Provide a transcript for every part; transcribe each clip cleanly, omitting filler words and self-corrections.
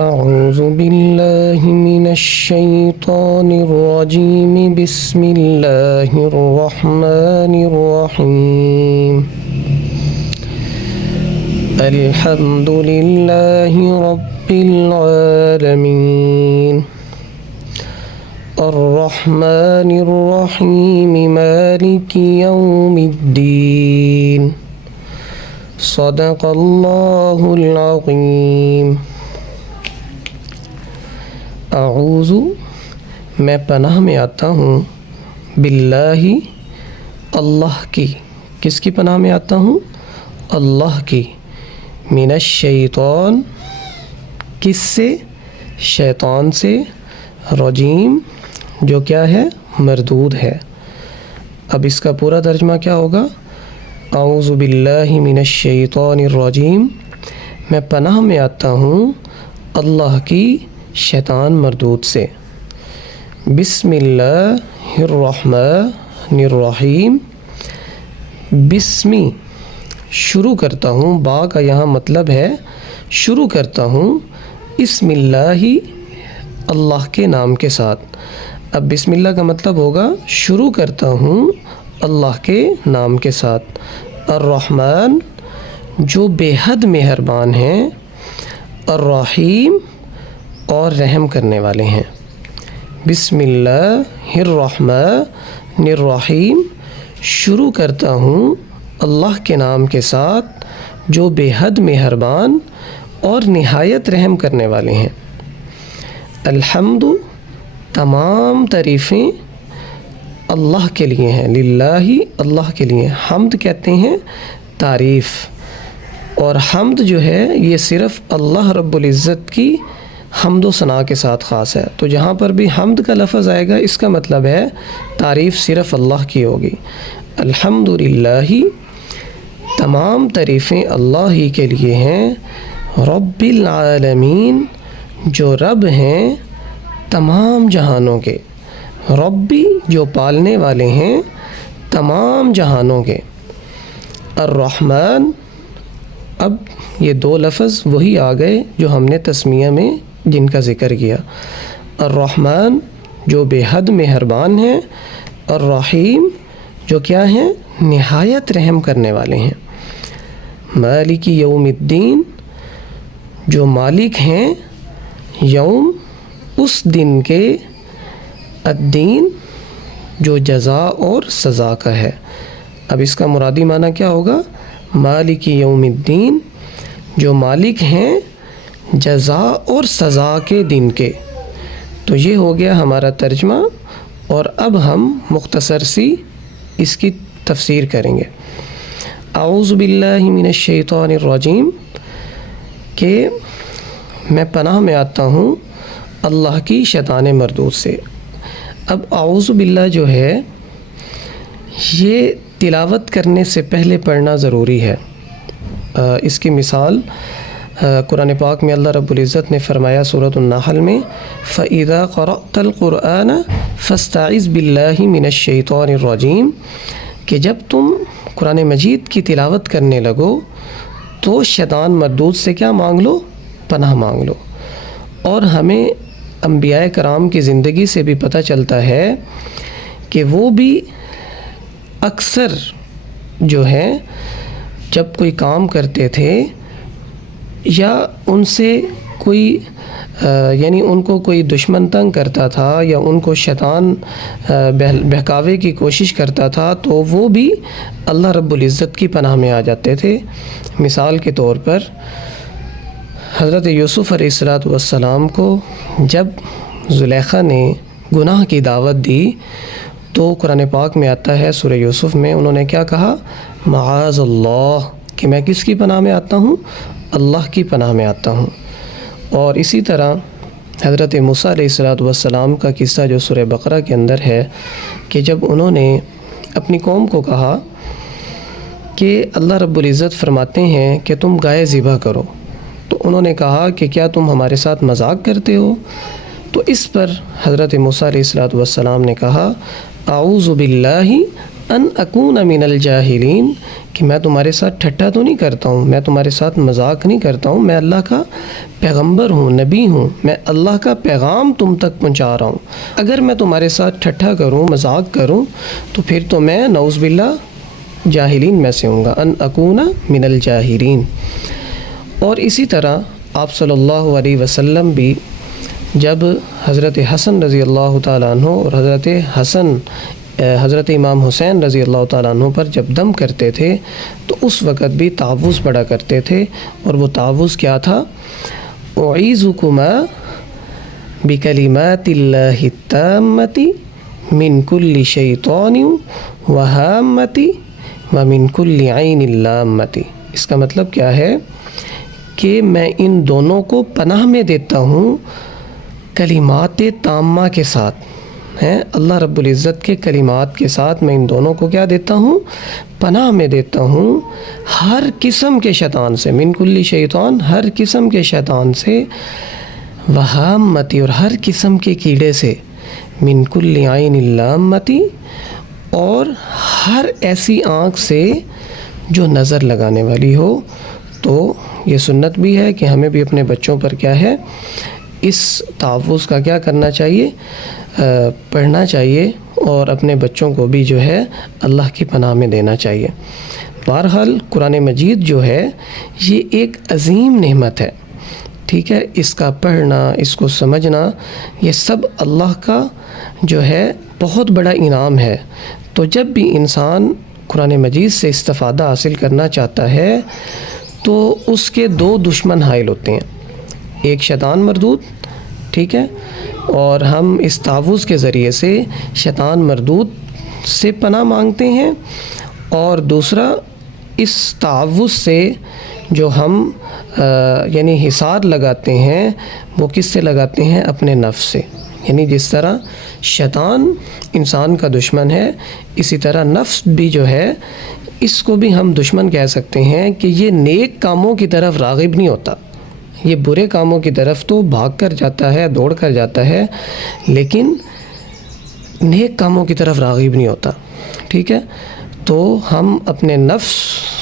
أعوذ بالله من الشيطان الرجيم بسم الله الرحمن الرحيم الحمد لله رب العالمين الرحمن الرحيم مالك يوم الدين صدق اللہ العظیم۔ اعوذ میں پناہ میں آتا ہوں، باللہ اللہ کی، کس کی پناہ میں آتا ہوں؟ اللہ کی، من الشیطان کس سے؟ شیطان سے، رجیم جو کیا ہے؟ مردود ہے۔ اب اس کا پورا ترجمہ کیا ہوگا؟ اعوذ باللہ من الشیطان الرجیم، میں پناہ میں آتا ہوں اللہ کی شیطان مردود سے۔ بسم اللہ الرحمن الرحیم، بسمی شروع کرتا ہوں، با کا یہاں مطلب ہے شروع کرتا ہوں، اسم اللہ اللہ کے نام کے ساتھ۔ اب بسم اللہ کا مطلب ہوگا شروع کرتا ہوں اللہ کے نام کے ساتھ۔ الرحمن جو بے حد مہربان ہیں، الرحیم اور رحم کرنے والے ہیں۔ بسم اللہ الرحمن الرحیم، شروع کرتا ہوں اللہ کے نام کے ساتھ جو بے حد مہربان اور نہایت رحم کرنے والے ہیں۔ الحمد تمام تعریفیں اللہ کے لیے ہیں، للہ اللہ کے لیے۔ حمد کہتے ہیں تعریف، اور حمد جو ہے یہ صرف اللہ رب العزت کی حمد و ثنا کے ساتھ خاص ہے۔ تو جہاں پر بھی حمد کا لفظ آئے گا اس کا مطلب ہے تعریف صرف اللہ کی ہوگی۔ الحمد للہ تمام تعریفیں اللہ ہی کے لیے ہیں، رب العالمین جو رب ہیں تمام جہانوں کے، ربی جو پالنے والے ہیں تمام جہانوں کے۔ الرحمن، اب یہ دو لفظ وہی آ گئے جو ہم نے تسمیہ میں جن کا ذکر کیا۔ الرحمن جو بے حد مہربان ہیں، الرحیم جو کیا ہیں؟ نہایت رحم کرنے والے ہیں۔ مالک یوم الدین جو مالک ہیں یوم اس دن کے، الدین جو جزا اور سزا کا ہے۔ اب اس کا مرادی معنی کیا ہوگا؟ مالک یوم الدین جو مالک ہیں جزا اور سزا کے دن کے۔ تو یہ ہو گیا ہمارا ترجمہ، اور اب ہم مختصر سی اس کی تفسیر کریں گے۔ اعوذ باللہ من الشیطان الرجیم کہ میں پناہ میں آتا ہوں اللہ کی شیطان مردود سے۔ اب اعوذ باللہ جو ہے یہ تلاوت کرنے سے پہلے پڑھنا ضروری ہے۔ اس کی مثال قرآن پاک میں اللہ رب العزت نے فرمایا سورۃ النحل میں، فَإِذَا قَرَأْتَ الْقُرْآنَ فَاسْتَعِذْ بِاللَّهِ مِنَ الشَّيْطَانِ الرَّجِيمِ کہ جب تم قرآن مجید کی تلاوت کرنے لگو تو شیطان مردود سے کیا مانگ لو؟ پناہ مانگ لو۔ اور ہمیں انبیاء کرام کی زندگی سے بھی پتہ چلتا ہے کہ وہ بھی اکثر جو ہے جب کوئی کام کرتے تھے یا ان سے کوئی یعنی ان کو کوئی دشمن تنگ کرتا تھا یا ان کو شیطان بہکاوے کی کوشش کرتا تھا تو وہ بھی اللہ رب العزت کی پناہ میں آ جاتے تھے۔ مثال کے طور پر حضرت یوسف علیہ السلام کو جب زلیخا نے گناہ کی دعوت دی تو قرآن پاک میں آتا ہے سورہ یوسف میں، انہوں نے کیا کہا؟ معاذ اللہ، کہ میں کس کی پناہ میں آتا ہوں؟ اللہ کی پناہ میں آتا ہوں۔ اور اسی طرح حضرت موسیٰ علیہ السلام کا قصہ جو سورہ بقرہ کے اندر ہے کہ جب انہوں نے اپنی قوم کو کہا کہ اللہ رب العزت فرماتے ہیں کہ تم گائے ذبح کرو، تو انہوں نے کہا کہ کیا تم ہمارے ساتھ مذاق کرتے ہو؟ تو اس پر حضرت موسیٰ علیہ السلام نے کہا اعوذ باللہ ان اکون من الجاہلین، کہ میں تمہارے ساتھ ٹھٹا تو نہیں کرتا ہوں، میں تمہارے ساتھ مذاق نہیں کرتا ہوں، میں اللہ کا پیغمبر ہوں، نبی ہوں، میں اللہ کا پیغام تم تک پہنچا رہا ہوں۔ اگر میں تمہارے ساتھ ٹھٹا کروں، مذاق کروں، تو پھر تو میں نعوذ باللہ جاہلین میں سے ہوں گا، ان اکون من الجاہلین۔ اور اسی طرح آپ صلی اللہ علیہ وسلم بھی جب حضرت حسن رضی اللہ تعالیٰ عنہ اور حضرت امام حسین رضی اللہ تعالیٰ عنہ پر جب دم کرتے تھے تو اس وقت بھی تعوذ پڑھا کرتے تھے، اور وہ تعوذ کیا تھا؟ اعیذکما بکلمات اللہ التامۃ من کل شیطان وہامۃ ومن کل عین لامۃ۔ اس کا مطلب کیا ہے کہ میں ان دونوں کو پناہ میں دیتا ہوں کلمات تامہ کے ساتھ، ہیں اللہ رب العزت کے کلمات کے ساتھ میں ان دونوں کو کیا دیتا ہوں؟ پناہ میں دیتا ہوں ہر قسم کے شیطان سے، من کل شیطان، ہر قسم کے شیطان سے، وہامتی، اور ہر قسم کے کیڑے سے، من کل عین لامتی، اور ہر ایسی آنکھ سے جو نظر لگانے والی ہو۔ تو یہ سنت بھی ہے کہ ہمیں بھی اپنے بچوں پر کیا ہے، اس تعوذ کا کیا کرنا چاہیے؟ پڑھنا چاہیے، اور اپنے بچوں کو بھی جو ہے اللہ کی پناہ میں دینا چاہیے۔ بہرحال قرآن مجید جو ہے یہ ایک عظیم نعمت ہے، ٹھیک ہے، اس کا پڑھنا، اس کو سمجھنا، یہ سب اللہ کا جو ہے بہت بڑا انعام ہے۔ تو جب بھی انسان قرآن مجید سے استفادہ حاصل کرنا چاہتا ہے تو اس کے دو دشمن حائل ہوتے ہیں، ایک شیطان مردود، ٹھیک ہے، اور ہم اس تعوذ کے ذریعے سے شیطان مردود سے پناہ مانگتے ہیں، اور دوسرا اس تعوذ سے جو ہم یعنی حصار لگاتے ہیں وہ کس سے لگاتے ہیں؟ اپنے نفس سے۔ یعنی جس طرح شیطان انسان کا دشمن ہے، اسی طرح نفس بھی جو ہے اس کو بھی ہم دشمن کہہ سکتے ہیں، کہ یہ نیک کاموں کی طرف راغب نہیں ہوتا، یہ برے کاموں کی طرف تو بھاگ کر جاتا ہے، دوڑ کر جاتا ہے، لیکن نیک کاموں کی طرف راغب نہیں ہوتا، ٹھیک ہے۔ تو ہم اپنے نفس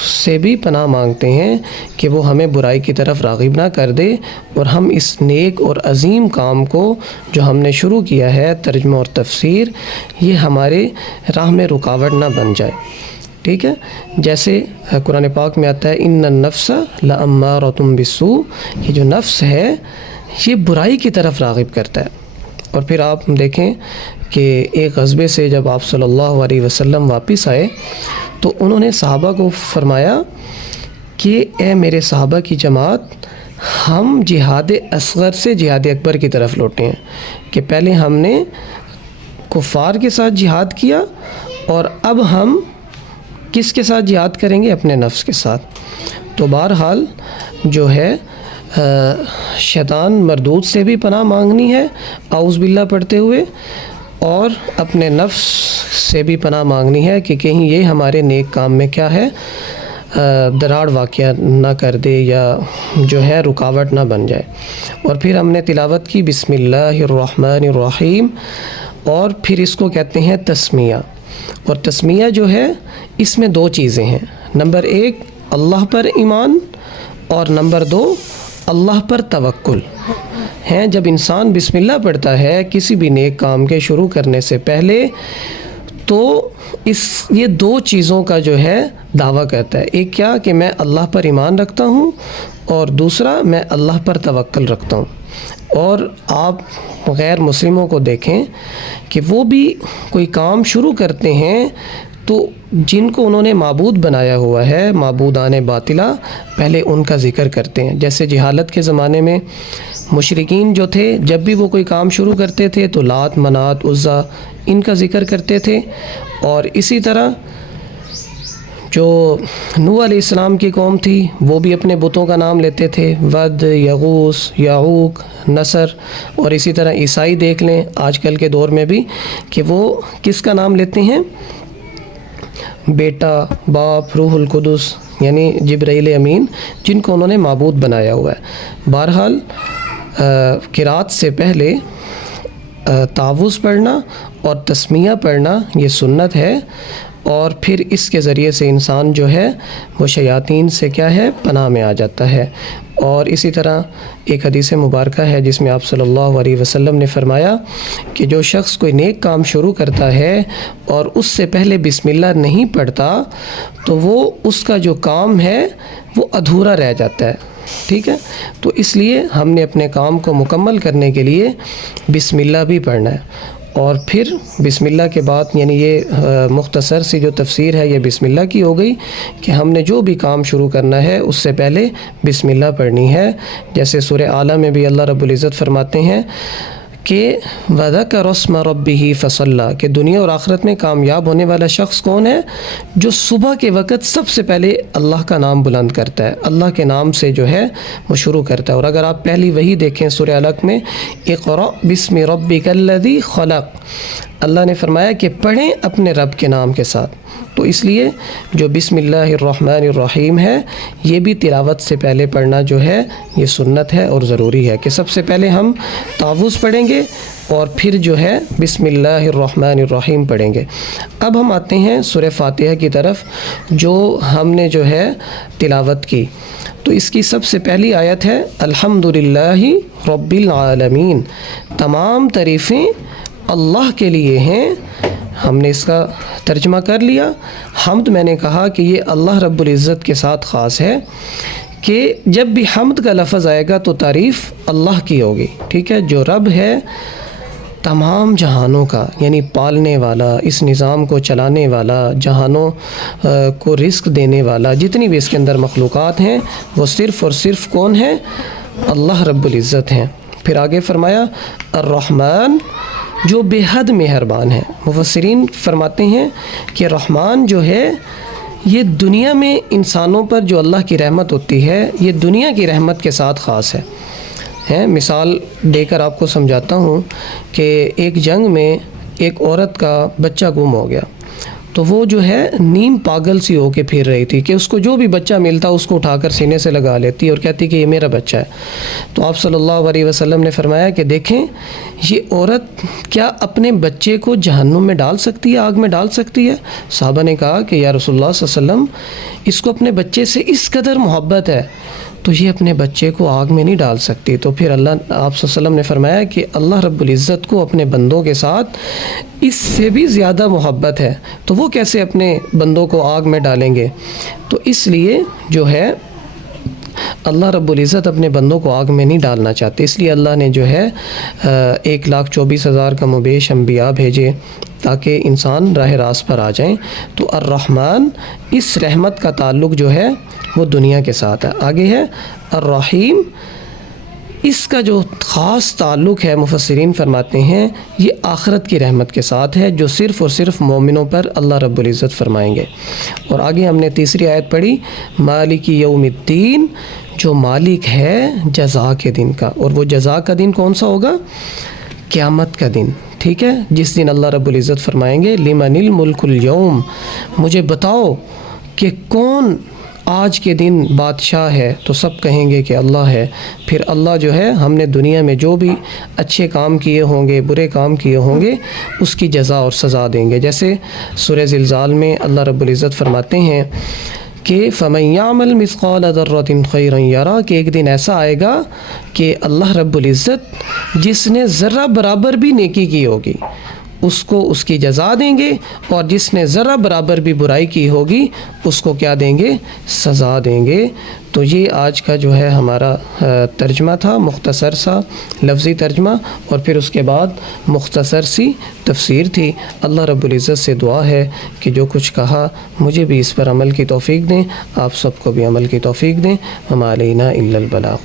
سے بھی پناہ مانگتے ہیں کہ وہ ہمیں برائی کی طرف راغب نہ کر دے، اور ہم اس نیک اور عظیم کام کو جو ہم نے شروع کیا ہے، ترجمہ اور تفسیر، یہ ہمارے راہ میں رکاوٹ نہ بن جائے، ٹھیک ہے۔ جیسے قرآن پاک میں آتا ہے ان النفس لامارۃ بالسوء، یہ جو نفس ہے یہ برائی کی طرف راغب کرتا ہے۔ اور پھر آپ دیکھیں کہ ایک غزوے سے جب آپ صلی اللہ علیہ وسلم واپس آئے تو انہوں نے صحابہ کو فرمایا کہ اے میرے صحابہ کی جماعت، ہم جہاد اصغر سے جہاد اکبر کی طرف لوٹے ہیں، کہ پہلے ہم نے کفار کے ساتھ جہاد کیا، اور اب ہم کس کے ساتھ جہاد کریں گے؟ اپنے نفس کے ساتھ۔ تو بہرحال جو ہے شیطان مردود سے بھی پناہ مانگنی ہے اعوذ باللہ پڑھتے ہوئے، اور اپنے نفس سے بھی پناہ مانگنی ہے کہ کہیں یہ ہمارے نیک کام میں کیا ہے، دراڑ واقعہ نہ کر دے، یا جو ہے رکاوٹ نہ بن جائے۔ اور پھر ہم نے تلاوت کی بسم اللہ الرحمن الرحیم، اور پھر اس کو کہتے ہیں تسمیہ۔ اور تسمیہ جو ہے اس میں دو چیزیں ہیں، نمبر ایک اللہ پر ایمان، اور نمبر دو اللہ پر توکل ہیں۔ جب انسان بسم اللہ پڑھتا ہے کسی بھی نیک کام کے شروع کرنے سے پہلے، تو یہ دو چیزوں کا جو ہے دعویٰ کرتا ہے، ایک کیا کہ میں اللہ پر ایمان رکھتا ہوں، اور دوسرا میں اللہ پر توکل رکھتا ہوں۔ اور آپ غیر مسلموں کو دیکھیں کہ وہ بھی کوئی کام شروع کرتے ہیں تو جن کو انہوں نے معبود بنایا ہوا ہے، معبودان باطلہ، پہلے ان کا ذکر کرتے ہیں۔ جیسے جہالت کے زمانے میں مشرکین جو تھے، جب بھی وہ کوئی کام شروع کرتے تھے تو لات، منات، عزا، ان کا ذکر کرتے تھے۔ اور اسی طرح جو نوح علیہ السلام کی قوم تھی وہ بھی اپنے بتوں کا نام لیتے تھے، ود، یغوث، یعوق، نصر۔ اور اسی طرح عیسائی دیکھ لیں آج کل کے دور میں بھی کہ وہ کس کا نام لیتے ہیں؟ بیٹا، باپ، روح القدس، یعنی جبرائیل امین، جن کو انہوں نے معبود بنایا ہوا ہے۔ بہرحال قرات سے پہلے تعوذ پڑھنا اور تسمیہ پڑھنا یہ سنت ہے، اور پھر اس کے ذریعے سے انسان جو ہے وہ شیاطین سے کیا ہے پناہ میں آ جاتا ہے۔ اور اسی طرح ایک حدیث مبارکہ ہے جس میں آپ صلی اللہ علیہ وسلم نے فرمایا کہ جو شخص کوئی نیک کام شروع کرتا ہے اور اس سے پہلے بسم اللہ نہیں پڑھتا تو وہ اس کا جو کام ہے وہ ادھورا رہ جاتا ہے، ٹھیک ہے۔ تو اس لیے ہم نے اپنے کام کو مکمل کرنے کے لیے بسم اللہ بھی پڑھنا ہے۔ اور پھر بسم اللہ کے بعد یعنی یہ مختصر سی جو تفسیر ہے یہ بسم اللہ کی ہو گئی کہ ہم نے جو بھی کام شروع کرنا ہے اس سے پہلے بسم اللہ پڑھنی ہے۔ جیسے سورہ اعلیٰ میں بھی اللہ رب العزت فرماتے ہیں کہ وَذَكَرَ اسْمَ رَبِّهِ فَصَلَّى کہ دنیا اور آخرت میں کامیاب ہونے والا شخص کون ہے؟ جو صبح کے وقت سب سے پہلے اللہ کا نام بلند کرتا ہے، اللہ کے نام سے جو ہے وہ شروع کرتا ہے۔ اور اگر آپ پہلی وہی دیکھیں سورہ علق میں اقرأ بسم ربک الذی خلق، اللہ نے فرمایا کہ پڑھیں اپنے رب کے نام کے ساتھ۔ تو اس لیے جو بسم اللہ الرحمن الرحیم ہے یہ بھی تلاوت سے پہلے پڑھنا جو ہے یہ سنت ہے اور ضروری ہے کہ سب سے پہلے ہم تعوذ پڑھیں گے اور پھر جو ہے بسم اللہ الرحمن الرحیم پڑھیں گے۔ اب ہم آتے ہیں سورہ فاتحہ کی طرف جو ہم نے جو ہے تلاوت کی۔ تو اس کی سب سے پہلی آیت ہے الحمدللہ رب العالمین، تمام تعریفیں اللہ کے لیے ہیں۔ ہم نے اس کا ترجمہ کر لیا۔ حمد میں نے کہا کہ یہ اللہ رب العزت کے ساتھ خاص ہے کہ جب بھی حمد کا لفظ آئے گا تو تعریف اللہ کی ہوگی، ٹھیک ہے۔ جو رب ہے تمام جہانوں کا یعنی پالنے والا، اس نظام کو چلانے والا، جہانوں کو رزق دینے والا، جتنی بھی اس کے اندر مخلوقات ہیں وہ صرف اور صرف کون ہے؟ اللہ رب العزت ہیں۔ پھر آگے فرمایا الرحمن جو بے حد مہربان ہے۔ مفسرین فرماتے ہیں کہ رحمان جو ہے یہ دنیا میں انسانوں پر جو اللہ کی رحمت ہوتی ہے یہ دنیا کی رحمت کے ساتھ خاص ہے۔ مثال دے کر آپ کو سمجھاتا ہوں کہ ایک جنگ میں ایک عورت کا بچہ گم ہو گیا، تو وہ جو ہے نیم پاگل سی ہو کے پھر رہی تھی کہ اس کو جو بھی بچہ ملتا اس کو اٹھا کر سینے سے لگا لیتی اور کہتی کہ یہ میرا بچہ ہے۔ تو آپ صلی اللہ علیہ وسلم نے فرمایا کہ دیکھیں یہ عورت کیا اپنے بچے کو جہنم میں ڈال سکتی ہے، آگ میں ڈال سکتی ہے؟ صحابہ نے کہا کہ یا رسول اللہ صلی اللہ علیہ وسلم اس کو اپنے بچے سے اس قدر محبت ہے تو یہ اپنے بچے کو آگ میں نہیں ڈال سکتی۔ تو پھر آپ صلی اللہ علیہ وسلم نے فرمایا کہ اللہ رب العزت کو اپنے بندوں کے ساتھ اس سے بھی زیادہ محبت ہے، تو وہ کیسے اپنے بندوں کو آگ میں ڈالیں گے؟ تو اس لیے جو ہے اللہ رب العزت اپنے بندوں کو آگ میں نہیں ڈالنا چاہتے، اس لیے اللہ نے جو ہے 1,24,000 کم و بیش انبیاء بھیجے تاکہ انسان راہ راست پر آ جائیں۔ تو الرحمن اس رحمت کا تعلق جو ہے وہ دنیا کے ساتھ ہے۔ آگے ہے الرحیم، اس کا جو خاص تعلق ہے مفسرین فرماتے ہیں یہ آخرت کی رحمت کے ساتھ ہے جو صرف اور صرف مومنوں پر اللہ رب العزت فرمائیں گے۔ اور آگے ہم نے تیسری آیت پڑھی مالک یوم الدین، جو مالک ہے جزا کے دن کا، اور وہ جزا کا دن کون سا ہوگا؟ قیامت کا دن، ٹھیک ہے، جس دن اللہ رب العزت فرمائیں گے لمن الملک اليوم، مجھے بتاؤ کہ کون آج کے دن بادشاہ ہے؟ تو سب کہیں گے کہ اللہ ہے۔ پھر اللہ جو ہے ہم نے دنیا میں جو بھی اچھے کام کیے ہوں گے، برے کام کیے ہوں گے، اس کی جزا اور سزا دیں گے۔ جیسے سورہ زلزال میں اللہ رب العزت فرماتے ہیں کہ فَمَن يَعْمَلْ مِثْقَالَ ذَرَّةٍ خَيْرًا يَرَهُ، کہ ایک دن ایسا آئے گا کہ اللہ رب العزت جس نے ذرہ برابر بھی نیکی کی ہوگی اس کو اس کی جزا دیں گے، اور جس نے ذرہ برابر بھی برائی کی ہوگی اس کو کیا دیں گے؟ سزا دیں گے۔ تو یہ آج کا جو ہے ہمارا ترجمہ تھا، مختصر سا لفظی ترجمہ، اور پھر اس کے بعد مختصر سی تفسیر تھی۔ اللہ رب العزت سے دعا ہے کہ جو کچھ کہا مجھے بھی اس پر عمل کی توفیق دیں، آپ سب کو بھی عمل کی توفیق دیں۔ وما علینا الا البلاغ۔